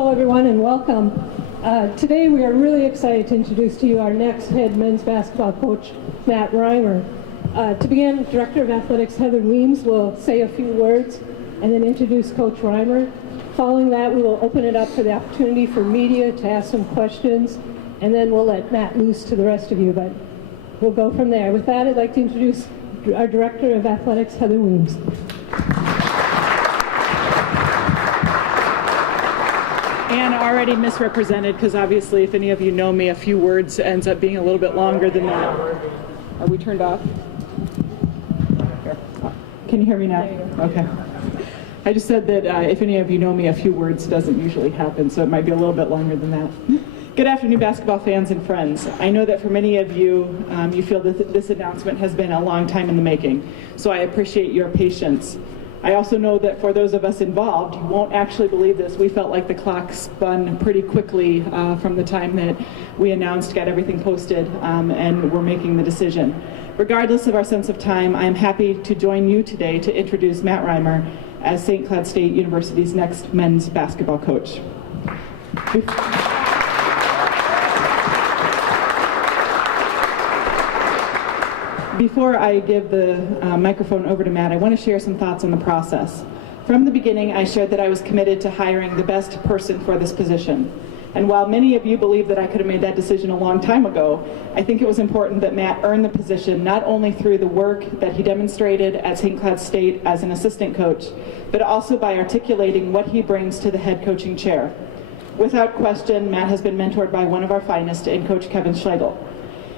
Hello everyone and welcome. Today we are really excited to introduce to you our next head men's basketball coach, Matt Reimer. To begin, Director of Athletics Heather Weems will say a few words and then introduce Coach Reimer. Following that, we will open it up for the opportunity for media to ask some questions, and then we'll let Matt loose to the rest of you, but we'll go from there. With that, I'd like to introduce our Director of Athletics, Heather Weems. And already misrepresented, because obviously if any of you know me, a few words ends up being a little bit longer than that. Are we turned off? Here. Can you hear me now? Okay. I just said that if any of you know me, a few words doesn't usually happen, so it might be a little bit longer than that. Good afternoon, basketball fans and friends. I know that for many of you, you feel that this announcement has been a long time in the making, so I appreciate your patience. I also know that for those of us involved, you won't actually believe this. We felt like the clock spun pretty quickly from the time that we announced, got everything posted, and we're making the decision. Regardless of our sense of time, I am happy to join you today to introduce Matt Reimer as St. Cloud State University's next men's basketball coach. Before I give the microphone over to Matt, I want to share some thoughts on the process. From the beginning, I shared that I was committed to hiring the best person for this position. And while many of you believe that I could have made that decision a long time ago, I think it was important that Matt earn the position not only through the work that he demonstrated at St. Cloud State as an assistant coach, but also by articulating what he brings to the head coaching chair. Without question, Matt has been mentored by one of our finest in Coach Kevin Schlegel.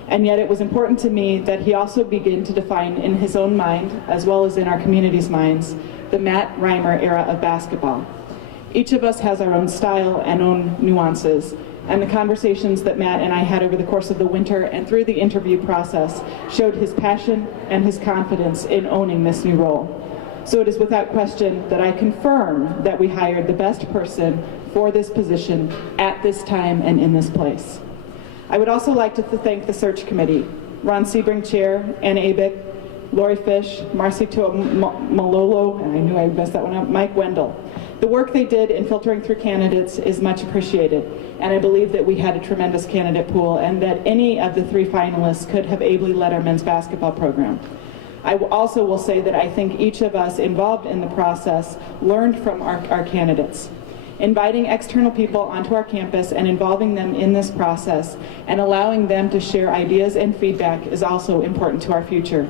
And yet it was important to me that he also begin to define in his own mind, as well as in our community's minds, the Matt Reimer era of basketball. Each of us has our own style and own nuances, and the conversations that Matt and I had over the course of the winter and through the interview process showed his passion and his confidence in owning this new role. So it is without question that I confirm that we hired the best person for this position at this time and in this place. I would also like to thank the search committee, Ron Sebring Chair, Anna Abick, Lori Fish, Marcy Malolo, and I knew I messed that one up, Mike Wendell. The work they did in filtering through candidates is much appreciated, and I believe that we had a tremendous candidate pool and that any of the three finalists could have ably led our men's basketball program. I also will say that I think each of us involved in the process learned from our candidates. Inviting external people onto our campus and involving them in this process and allowing them to share ideas and feedback is also important to our future.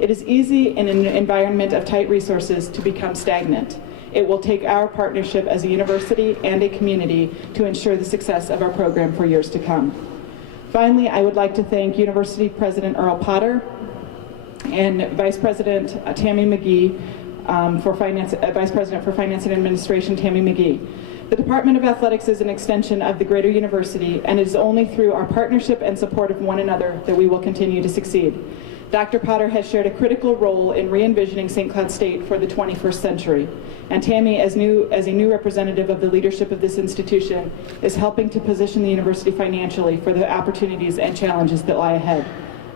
It is easy in an environment of tight resources to become stagnant. It will take our partnership as a university and a community to ensure the success of our program for years to come. Finally, I would like to thank University President Earl Potter and Vice President Tammy McGee, Vice President for Finance and Administration, Tammy McGee. The Department of Athletics is an extension of the greater university, and it is only through our partnership and support of one another that we will continue to succeed. Dr. Potter has shared a critical role in re-envisioning St. Cloud State for the 21st century, and Tammy, as a new representative of the leadership of this institution, is helping to position the university financially for the opportunities and challenges that lie ahead.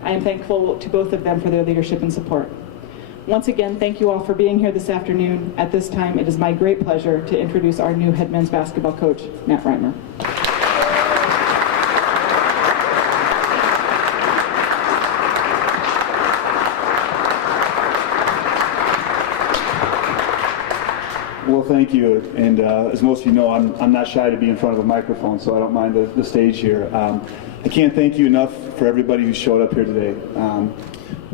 I am thankful to both of them for their leadership and support. Once again, thank you all for being here this afternoon. At this time, it is my great pleasure to introduce our new head men's basketball coach, Matt Reimer. Well, thank you. And as most of you know, I'm not shy to be in front of a microphone, so I don't mind the stage here. I can't thank you enough for everybody who showed up here today.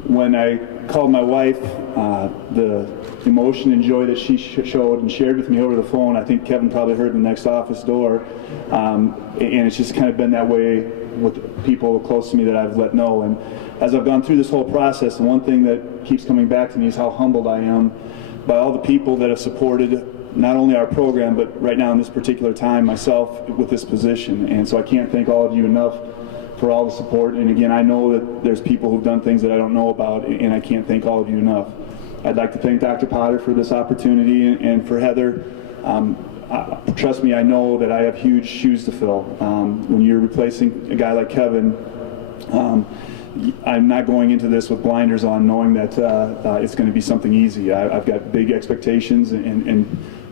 When I called my wife, the emotion and joy that she showed and shared with me over the phone, I think Kevin probably heard in the next office door, and it's just kind of been that way with people close to me that I've let know. And as I've gone through this whole process, the one thing that keeps coming back to me is how humbled I am by all the people that have supported not only our program, but right now in this particular time, myself with this position. And so I can't thank all of you enough for all the support. And again, I know that there's people who've done things that I don't know about, and I can't thank all of you enough. I'd like to thank Dr. Potter for this opportunity, and for Heather. Trust me, I know that I have huge shoes to fill. When you're replacing a guy like Kevin, I'm not going into this with blinders on, knowing that it's going to be something easy. I've got big expectations, and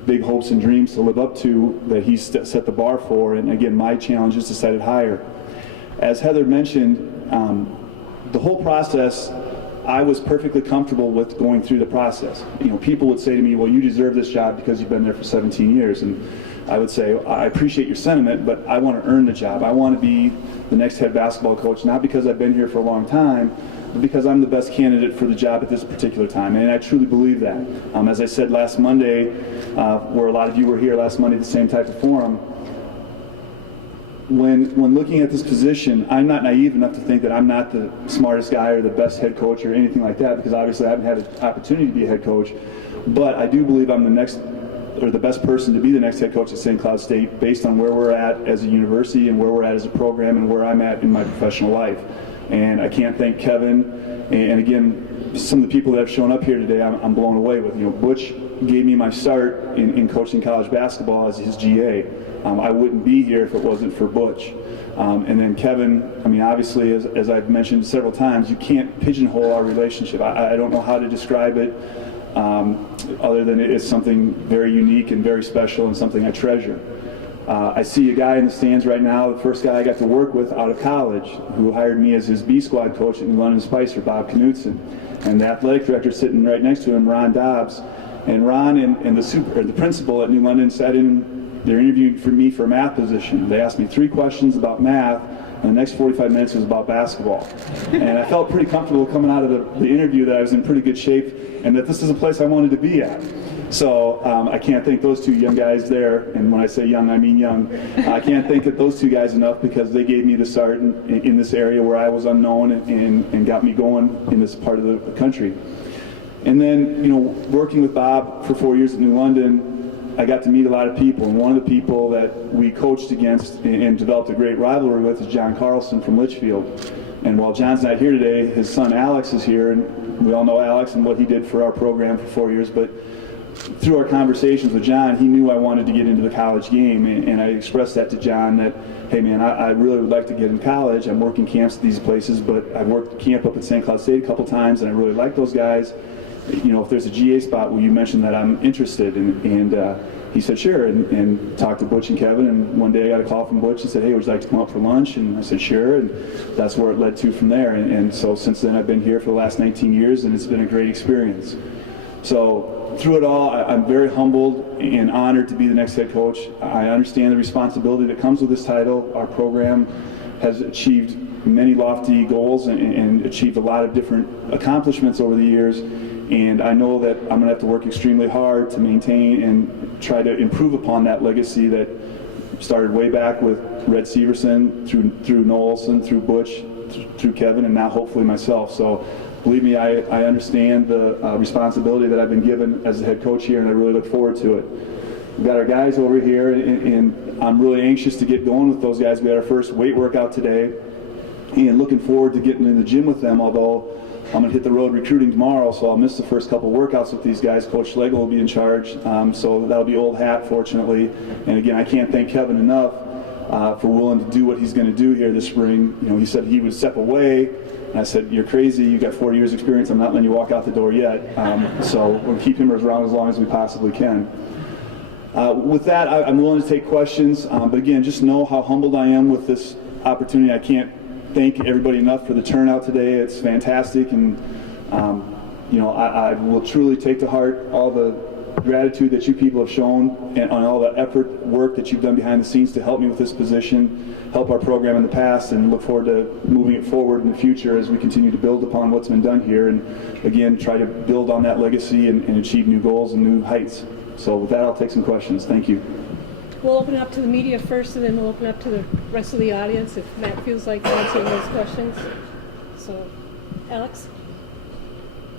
big hopes and dreams to live up to that he's set the bar for, and again, my challenge is to set it higher. As Heather mentioned, the whole process, I was perfectly comfortable with going through the process. People would say to me, well, you deserve this job because you've been there for 17 years. And I would say, I appreciate your sentiment, but I want to earn the job. I want to be the next head basketball coach, not because I've been here for a long time, but because I'm the best candidate for the job at this particular time. And I truly believe that. As I said last Monday, where a lot of you were here last Monday at the same type of forum, when looking at this position, I'm not naive enough to think that I'm not the smartest guy or the best head coach or anything like that, because obviously I haven't had an opportunity to be a head coach. But I do believe I'm the best person to be the next head coach at St. Cloud State based on where we're at as a university and where we're at as a program and where I'm at in my professional life. And I can't thank Kevin, and again, some of the people that have shown up here today I'm blown away with. Butch gave me my start in coaching college basketball as his GA. I wouldn't be here if it wasn't for Butch. And then Kevin, obviously, as I've mentioned several times, you can't pigeonhole our relationship. I don't know how to describe it other than it is something very unique and very special and something I treasure. I see a guy in the stands right now, the first guy I got to work with out of college, who hired me as his B squad coach at New London Spicer, Bob Knutson. And the athletic director sitting right next to him, Ron Dobbs. And Ron and the principal at New London sat in. They're interviewing for me for a math position. They asked me 3 questions about math, and the next 45 minutes was about basketball. And I felt pretty comfortable coming out of the interview that I was in pretty good shape and that this is a place I wanted to be at. So I can't thank those 2 young guys there, and when I say young, I mean young. I can't thank those 2 guys enough because they gave me the start in this area where I was unknown and got me going in this part of the country. And then, working with Bob for 4 years at New London, I got to meet a lot of people, and one of the people that we coached against and developed a great rivalry with is John Carlson from Litchfield. And while John's not here today, his son Alex is here, and we all know Alex and what he did for our program for 4 years. But through our conversations with John, he knew I wanted to get into the college game, and I expressed that to John that, hey man, I really would like to get in college. I'm working camps at these places, but I've worked camp up at St. Cloud State a couple times, and I really like those guys. If there's a GA spot, will you mention that I'm interested? And he said, sure, and talked to Butch and Kevin, and one day I got a call from Butch and said, hey, would you like to come up for lunch? And I said, sure, and that's where it led to from there. And so since then I've been here for the last 19 years, and it's been a great experience. So through it all, I'm very humbled and honored to be the next head coach. I understand the responsibility that comes with this title. Our program has achieved many lofty goals and achieved a lot of different accomplishments over the years. And I know that I'm going to have to work extremely hard to maintain and try to improve upon that legacy that started way back with Red Severson, through Noel Olson, through Butch, through Kevin, and now hopefully myself. So believe me, I understand the responsibility that I've been given as the head coach here, and I really look forward to it. We've got our guys over here, and I'm really anxious to get going with those guys. We had our first weight workout today, and looking forward to getting in the gym with them, although I'm going to hit the road recruiting tomorrow, so I'll miss the first couple workouts with these guys. Coach Schlegel will be in charge, so that'll be old hat, fortunately. And again, I can't thank Kevin enough for willing to do what he's going to do here this spring. He said he would step away, and I said, you're crazy, you've got 40 years experience, I'm not letting you walk out the door yet. So we'll keep him around as long as we possibly can. With that, I'm willing to take questions, but again, just know how humbled I am with this opportunity. I can't thank everybody enough for the turnout today. It's fantastic, and I will truly take to heart all the gratitude that you people have shown and on all the work that you've done behind the scenes to help me with this position, help our program in the past, and look forward to moving it forward in the future as we continue to build upon what's been done here, and again, try to build on that legacy and achieve new goals and new heights. So with that, I'll take some questions. Thank you. We'll open it up to the media first, and then we'll open up to the rest of the audience if Matt feels like answering those questions. So, Alex?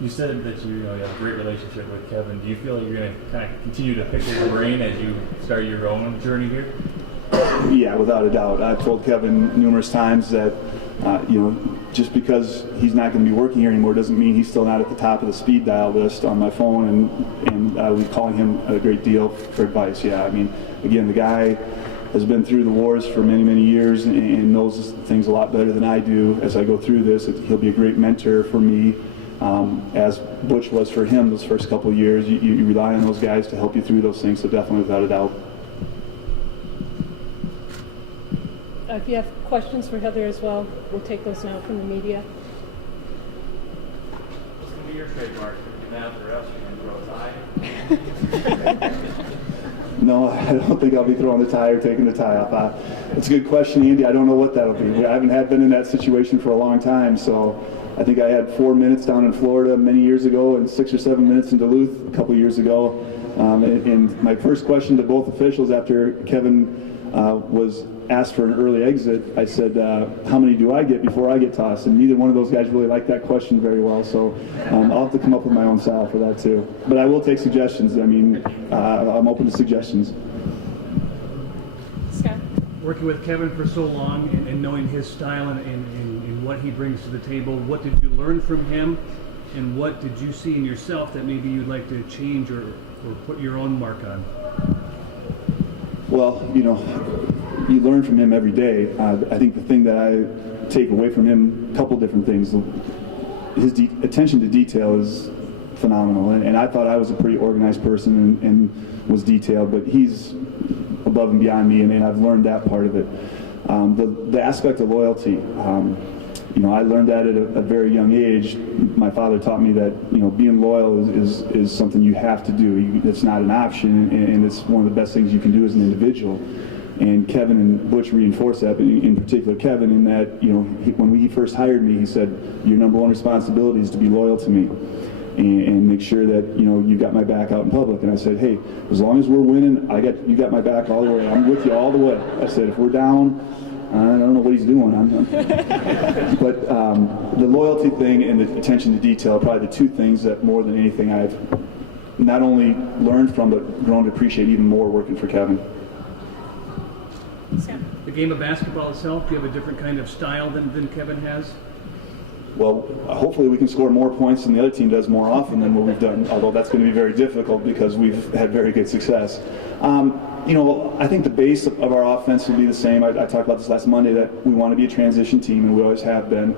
You said that you have a great relationship with Kevin. Do you feel like you're going to kind of continue to pick his brain as you start your own journey here? Yeah, without a doubt. I've told Kevin numerous times that, just because he's not going to be working here anymore doesn't mean he's still not at the top of the speed dial list on my phone, and I was calling him a great deal for advice. Yeah, again, the guy has been through the wars for many, many years and knows things a lot better than I do as I go through this. He'll be a great mentor for me as Butch was for him those first couple of years. You rely on those guys to help you through those things, so definitely without a doubt. If you have questions for Heather as well, we'll take those now from the media. What's going to be your trademark? Now for us, you're going to throw a tie? No, I don't think I'll be throwing the tie or taking the tie off. It's a good question, Andy. I don't know what that'll be. I haven't been in that situation for a long time, so I think I had 4 minutes down in Florida many years ago and 6 or 7 minutes in Duluth a couple years ago. And my first question to both officials after Kevin was asked for an early exit, I said, how many do I get before I get tossed? And neither one of those guys really liked that question very well, so I'll have to come up with my own style for that too. But I will take suggestions. I mean, I'm open to suggestions. Scott? Working with Kevin for so long and knowing his style and what he brings to the table, what did you learn from him, and what did you see in yourself that maybe you'd like to change or put your own mark on? Well, you learn from him every day. I think the thing that I take away from him, a couple different things. His attention to detail is phenomenal, and I thought I was a pretty organized person and was detailed, but he's above and beyond me, and I've learned that part of it. The aspect of loyalty, I learned that at a very young age. My father taught me that being loyal is something you have to do. It's not an option, and it's one of the best things you can do as an individual. And Kevin and Butch reinforced that, in particular Kevin, in that when he first hired me, he said, your number one responsibility is to be loyal to me and make sure that you got my back out in public. And I said, hey, as long as we're winning, you got my back all the way. I'm with you all the way. I said, if we're down, I don't know what he's doing. But the loyalty thing and the attention to detail are probably the two things that more than anything I've not only learned from, but grown to appreciate even more working for Kevin. The game of basketball itself, do you have a different kind of style than Kevin has? Well, hopefully we can score more points than the other team does more often than what we've done, although that's going to be very difficult because we've had very good success. I think the base of our offense will be the same. I talked about this last Monday, that we want to be a transition team, and we always have been.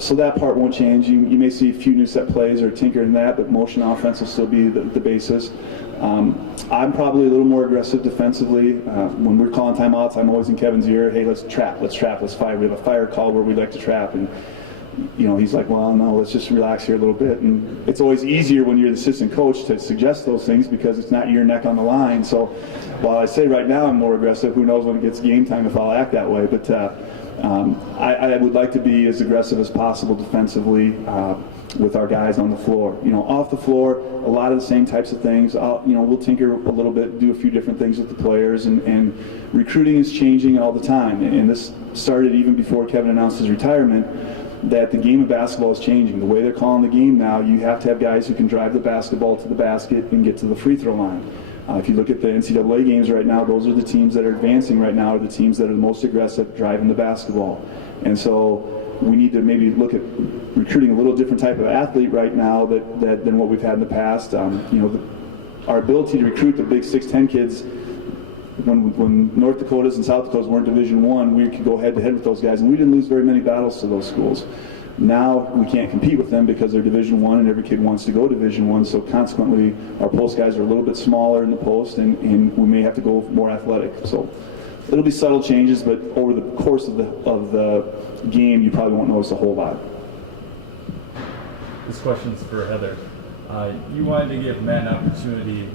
So that part won't change. You may see a few new set plays or tinker in that, but motion offense will still be the basis. I'm probably a little more aggressive defensively. When we're calling timeouts, I'm always in Kevin's ear, hey, let's trap, let's fire. We have a fire call where we'd like to trap. And he's like, well, no, let's just relax here a little bit. And it's always easier when you're the assistant coach to suggest those things because it's not your neck on the line. So while I say right now I'm more aggressive, who knows when it gets game time if I'll act that way. But I would like to be as aggressive as possible defensively with our guys on the floor. Off the floor, a lot of the same types of things. We'll tinker a little bit, do a few different things with the players, and recruiting is changing all the time. And this started even before Kevin announced his retirement, that the game of basketball is changing. The way they're calling the game now, you have to have guys who can drive the basketball to the basket and get to the free throw line. If you look at the NCAA games right now, those are the teams that are advancing right now, are the teams that are the most aggressive driving the basketball. And so we need to maybe look at recruiting a little different type of athlete right now than what we've had in the past. Our ability to recruit the big 6'10" kids, when North Dakotas and South Dakotas weren't Division I, we could go head-to-head with those guys, and we didn't lose very many battles to those schools. Now we can't compete with them because they're Division I, and every kid wants to go Division I, so consequently our post guys are a little bit smaller in the post, and we may have to go more athletic. So it'll be subtle changes, but over the course of the game, you probably won't notice a whole lot. This question's for Heather. You wanted to give Matt an opportunity,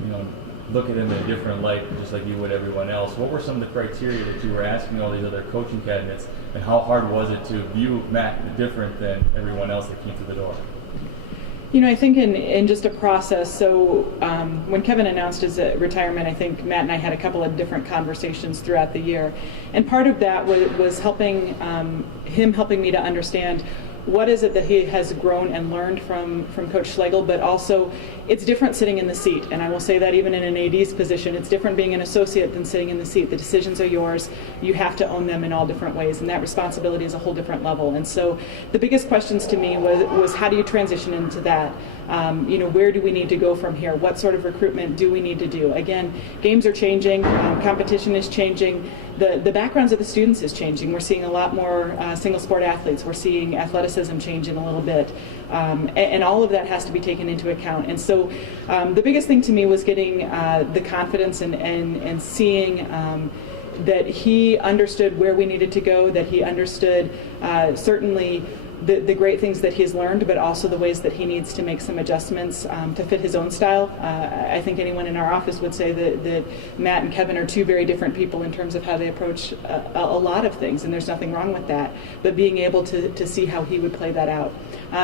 look at him in a different light, just like you would everyone else. What were some of the criteria that you were asking all these other coaching candidates, and how hard was it to view Matt different than everyone else that came through the door? I think in just a process, so when Kevin announced his retirement, I think Matt and I had a couple of different conversations throughout the year. And part of that was helping me to understand what is it that he has grown and learned from Coach Schlegel, but also it's different sitting in the seat. And I will say that even in an AD's position, it's different being an associate than sitting in the seat. The decisions are yours. You have to own them in all different ways, and that responsibility is a whole different level. And so the biggest questions to me was how do you transition into that? Where do we need to go from here? What sort of recruitment do we need to do? Again, games are changing, competition is changing. The backgrounds of the students is changing. We're seeing a lot more single sport athletes. We're seeing athleticism changing a little bit. And all of that has to be taken into account. And so the biggest thing to me was getting the confidence and seeing that he understood where we needed to go, that he understood certainly the great things that he's learned, but also the ways that he needs to make some adjustments to fit his own style. I think anyone in our office would say that Matt and Kevin are two very different people in terms of how they approach a lot of things, and there's nothing wrong with that, but being able to see how he would play that out.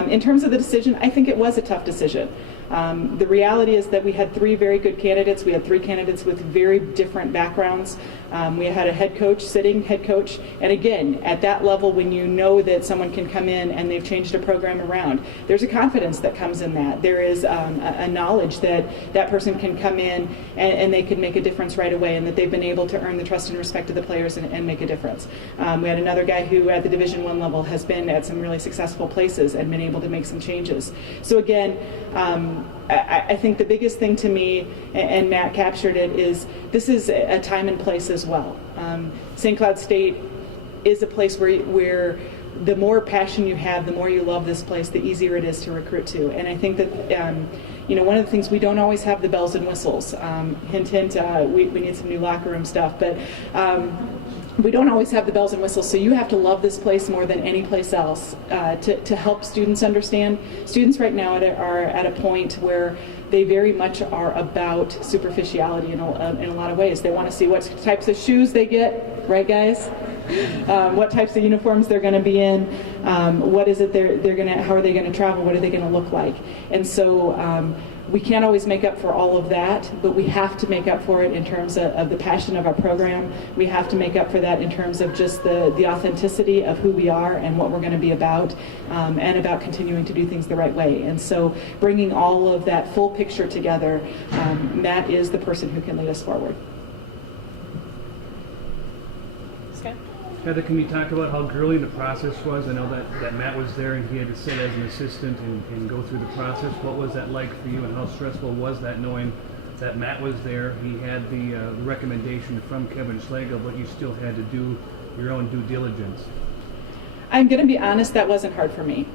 In terms of the decision, I think it was a tough decision. The reality is that we had three very good candidates. We had three candidates with very different backgrounds. We had a head coach, and again, at that level, when you know that someone can come in and they've changed a program around, there's a confidence that comes in that. There is a knowledge that that person can come in and they can make a difference right away, and that they've been able to earn the trust and respect of the players and make a difference. We had another guy who at the Division I level has been at some really successful places and been able to make some changes. So again, I think the biggest thing to me, and Matt captured it, is this is a time and place as well. St. Cloud State is a place where the more passion you have, the more you love this place, the easier it is to recruit to. And I think that one of the things, we don't always have the bells and whistles. Hint, hint, we need some new locker room stuff, but we don't always have the bells and whistles, so you have to love this place more than any place else to help students understand. Students right now are at a point where they very much are about superficiality in a lot of ways. They want to see what types of shoes they get, right guys? What types of uniforms they're going to be in, what is it they're going to, how are they going to travel, what are they going to look like? And so we can't always make up for all of that, but we have to make up for it in terms of the passion of our program. We have to make up for that in terms of just the authenticity of who we are and what we're going to be about, and about continuing to do things the right way. And so bringing all of that full picture together, Matt is the person who can lead us forward. Heather, can you talk about how grueling the process was? I know that Matt was there and he had to sit as an assistant and go through the process. What was that like for you, and how stressful was that, knowing that Matt was there, he had the recommendation from Kevin Schlegel, but you still had to do your own due diligence? I'm going to be honest, that wasn't hard for me.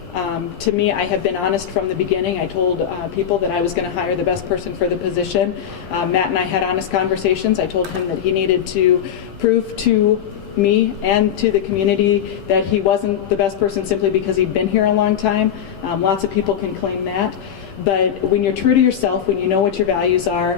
To me, I have been honest from the beginning. I told people that I was going to hire the best person for the position. Matt and I had honest conversations. I told him that he needed to prove to me and to the community that he wasn't the best person simply because he'd been here a long time. Lots of people can claim that. But when you're true to yourself, when you know what your values are,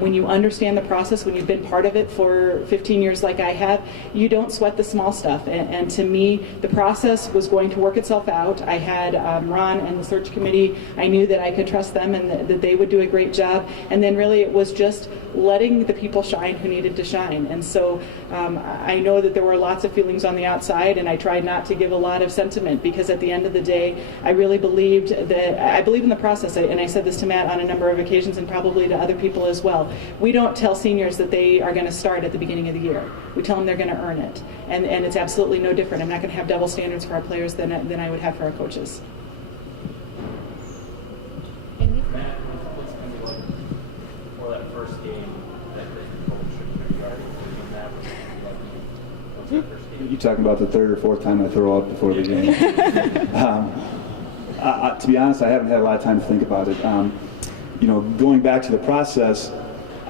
when you understand the process, when you've been part of it for 15 years like I have, you don't sweat the small stuff. And to me, the process was going to work itself out. I had Ron and the search committee. I knew that I could trust them and that they would do a great job. And then really it was just letting the people shine who needed to shine. And so I know that there were lots of feelings on the outside, and I tried not to give a lot of sentiment, because at the end of the day, I really believed that, I believe in the process. And I said this to Matt on a number of occasions, and probably to other people as well. We don't tell seniors that they are going to start at the beginning of the year. We tell them they're going to earn it. And it's absolutely no different. I'm not going to have double standards for our players than I would have for our coaches. Matt, what's going to be like before that first game that the coach should be already doing that? What's that first game? You talking about the third or fourth time I throw up before the game? To be honest, I haven't had a lot of time to think about it. Going back to the process,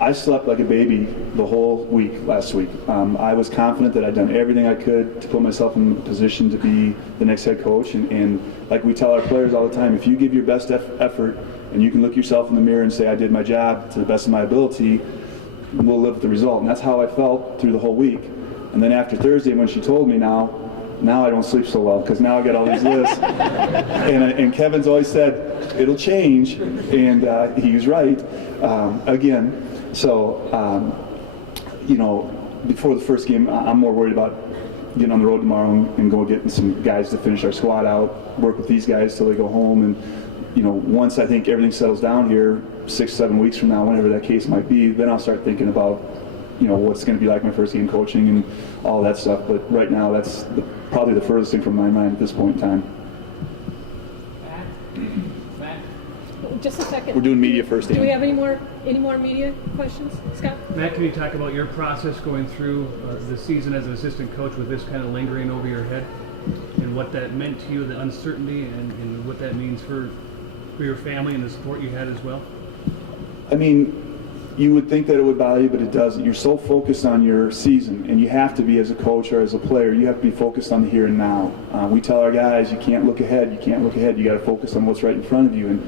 I slept like a baby the whole week last week. I was confident that I'd done everything I could to put myself in a position to be the next head coach. And like we tell our players all the time, if you give your best effort and you can look yourself in the mirror and say, I did my job to the best of my ability, we'll live with the result. And that's how I felt through the whole week. And then after Thursday, when she told me now I don't sleep so well, because now I got all these lists. and Kevin's always said, it'll change, and he was right, again. So, before the first game, I'm more worried about getting on the road tomorrow and go getting some guys to finish our squad out, work with these guys till they go home. And, once I think everything settles down here, 6-7 weeks from now, whenever that case might be, then I'll start thinking about what's going to be like my first game coaching and all that stuff. But right now, that's probably the furthest thing from my mind at this point in time. Matt, Just a second. We're doing media first, Do we Andy. have any more media questions, Scott? Matt, can you talk about your process going through the season as an assistant coach with this kind of lingering over your head, and what that meant to you, the uncertainty, and what that means for your family and the support you had as well? I mean, you would think that it would bother you, but it doesn't. You're so focused on your season, and you have to be as a coach or as a player. You have to be focused on the here and now. We tell our guys, you can't look ahead. You can't look ahead. You got to focus on what's right in front of you. And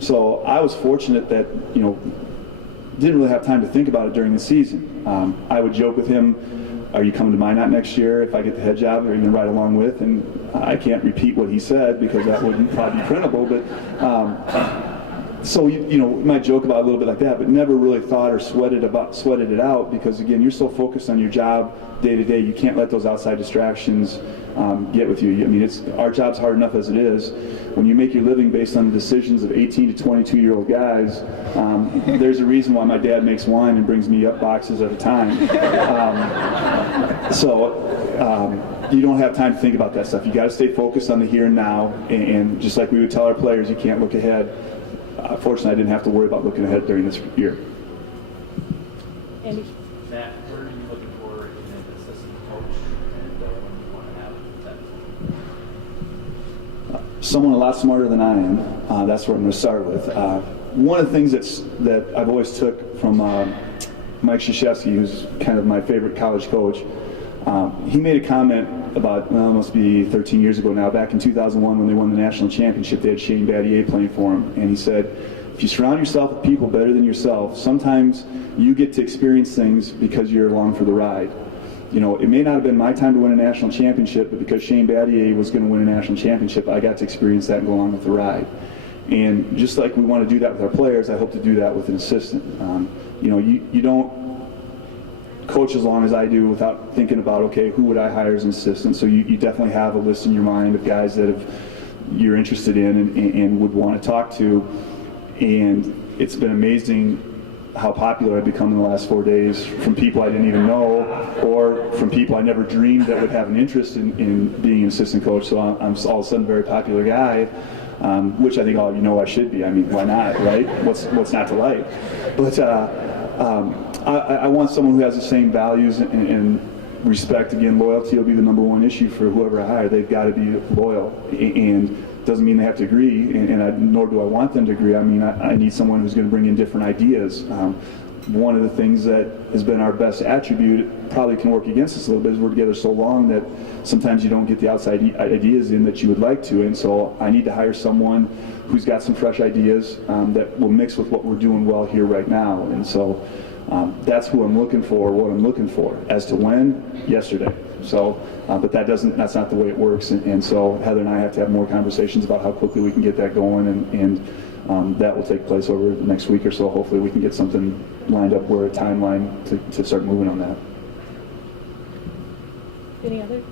so I was fortunate that, didn't really have time to think about it during the season. I would joke with him, are you coming to Minot next year if I get the head job? Are you going to ride along with? And I can't repeat what he said because that wouldn't probably be printable. But so we might joke about it a little bit like that, but never really thought or sweated it out because, again, you're so focused on your job day to day. You can't let those outside distractions get with you. I mean, our job's hard enough as it is. When you make your living based on the decisions of 18 to 22-year-old guys, there's a reason why my dad makes wine and brings me up boxes at a time. You don't have time to think about that stuff. You got to stay focused on the here and now, and just like we would tell our players, you can't look ahead. Fortunately, I didn't have to worry about looking ahead during this year. Andy? Matt, where are you looking for in an assistant coach, and when you want to have that? Someone a lot smarter than I am. That's what I'm going to start with. One of the things that I've always took from Mike Krzyzewski, who's kind of my favorite college coach, he made a comment about, it must be 13 years ago now, back in 2001 when they won the national championship, they had Shane Battier playing for him, and he said, if you surround yourself with people better than yourself, sometimes you get to experience things because you're along for the ride. It may not have been my time to win a national championship, but because Shane Battier was going to win a national championship, I got to experience that and go along with the ride. And just like we want to do that with our players, I hope to do that with an assistant. You don't coach as long as I do without thinking about, okay, who would I hire as an assistant? So you definitely have a list in your mind of guys that you're interested in and would want to talk to. And it's been amazing how popular I've become in the last 4 days from people I didn't even know or from people I never dreamed that would have an interest in being an assistant coach. So I'm all of a sudden a very popular guy, which I think all of you know I should be. I mean, why not, right? What's not to like? But I want someone who has the same values and respect. Again, loyalty will be the number one issue for whoever I hire. They've got to be loyal, and doesn't mean they have to agree, nor do I want them to agree. I mean, I need someone who's going to bring in different ideas. One of the things that has been our best attribute, probably can work against us a little bit, is we're together so long that sometimes you don't get the outside ideas in that you would like to, and so I need to hire someone who's got some fresh ideas that will mix with what we're doing well here right now. And so that's who I'm looking for, what I'm looking for. As to when, yesterday. So, but that's not the way it works. And so Heather and I have to have more conversations about how quickly we can get that going, and that will take place over the next week or so. Hopefully we can get something lined up where a timeline to start moving on that. Any other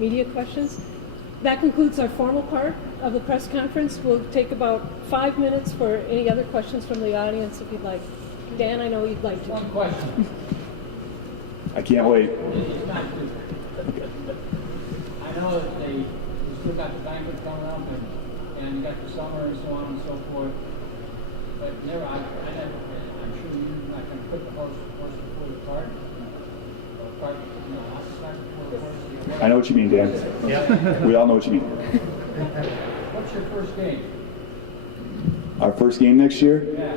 media questions? That concludes our formal part of the press conference. We'll take about 5 minutes for any other questions from the audience if you'd like. Dan, I know you'd like to. One question. I can't wait. It's not true. I know that you still got the banquet coming up and you got the summer and so on and so forth. But I'm sure you're not going to put the horse before the cart. Or cart, not the cart before the horse. I know what you mean, Dan. Yeah. We all know what you mean. What's your first game? Our first game next year? Yeah.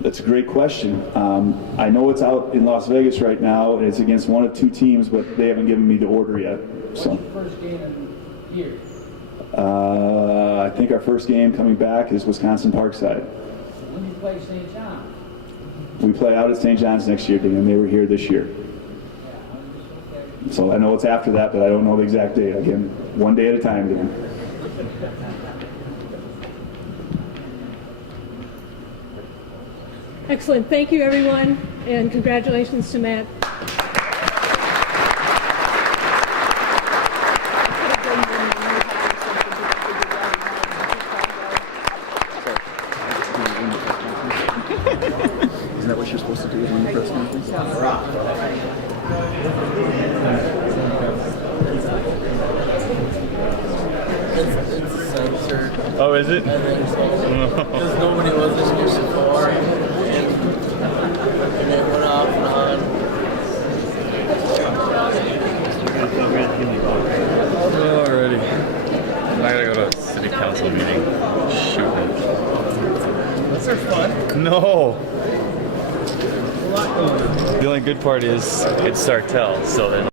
That's a great question. I know it's out in Las Vegas right now, and it's against one of two teams, but they haven't given me the order yet. So. What's your first game in here? I think our first game coming back is Wisconsin Parkside. When do you play St. John? We play out at St. John's next year, Dan. They were here this year. Yeah, I'm just okay. So I know it's after that, but I don't know the exact date. Again, one day at a time, Dan. Excellent. Thank you, everyone, and congratulations to Matt. Isn't that what you're supposed to do in the press conference? It's so absurd. Oh, is it? I think so. Because nobody was exclusive before, and it went off and on. Alrighty. I gotta go to a city council meeting. Shoot. Was there fun? No. A lot going on. The only good part is it's Sartell, so then.